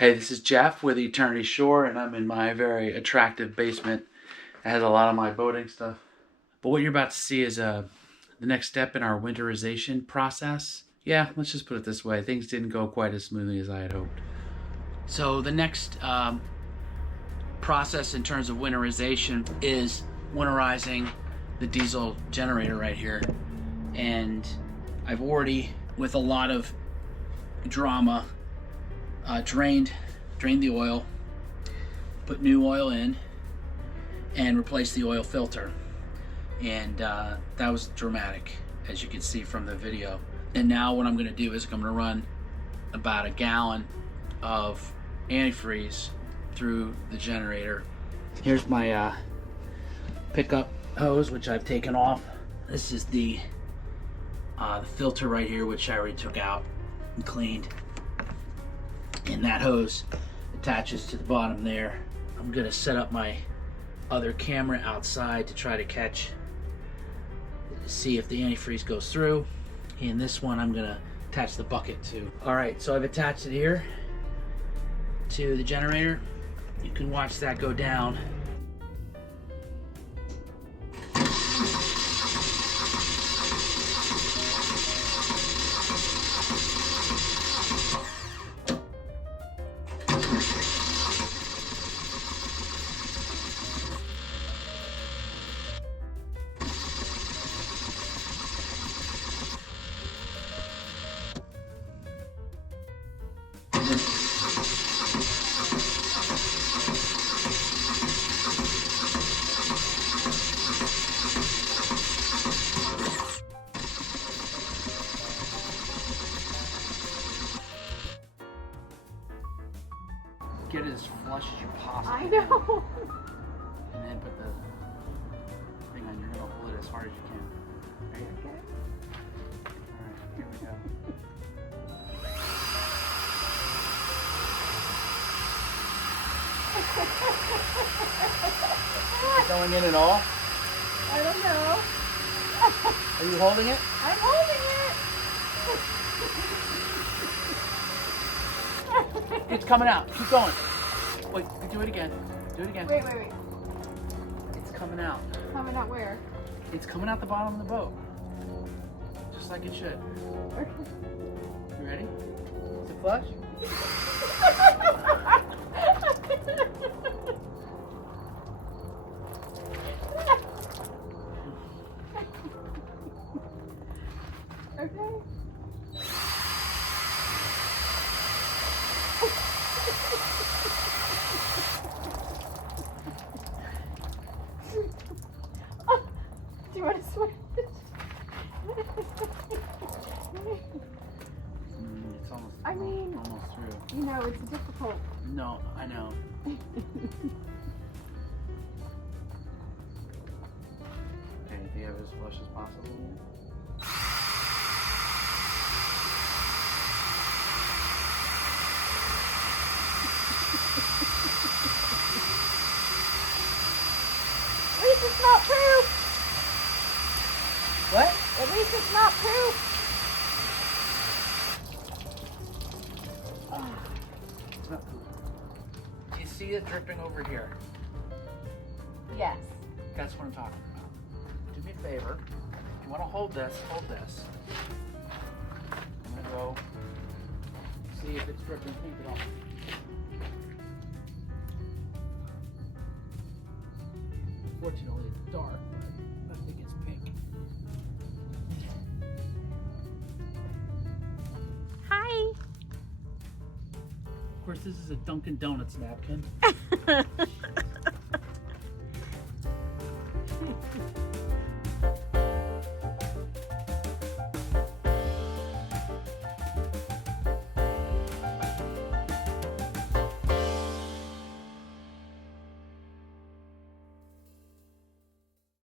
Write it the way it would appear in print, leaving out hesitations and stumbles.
Hey, this is Jeff with Eternity Shore, and I'm in my very attractive basement. It has a lot of my boating stuff. But what you're about to see is the next step in our winterization process. Yeah, let's just put it this way. Things didn't go quite as smoothly as I had hoped. So the next process in terms of winterization is winterizing the diesel generator right here. And I've already, with a lot of drama, drained the oil, put new oil in, and replaced the oil filter. And that was dramatic, as you can see from the video. And now what I'm going to do is I'm going to run about a gallon of antifreeze through the generator. Here's my pickup hose, which I've taken off. This is the filter right here, which I already took out and cleaned. And that hose attaches to the bottom there. I'm gonna set up my other camera outside to try to see if the antifreeze goes through. And this one I'm gonna attach the bucket to. All right, so I've attached it here to the generator. You can watch that go down. Get it as flush as you possibly I know. And then put the thing on. You're gonna hold it as hard as you can. Right? Okay. Alright, here we go. Is it going in at all? I don't know. Are you holding it? I'm holding it. It's coming out. Keep going. Wait, do it again. Do it again. Wait. It's coming out. Coming out where? It's coming out the bottom of the boat. Just like it should. Okay. You ready? Is it flush? Okay. Do you want to switch? It's almost. I mean, almost through. you know, it's difficult. No, I know. Okay, do you have as flush as possible? At least it's not poop. What? At least it's not poop. It's not poop. Do you see it dripping over here? Yes. That's what I'm talking about. Do me a favor. If you want to hold this, hold this. I'm going to go see if it's dripping pink at all. Fortunately, it's dark, but I think it's pink. Hi. Of course, this is a Dunkin' Donuts napkin.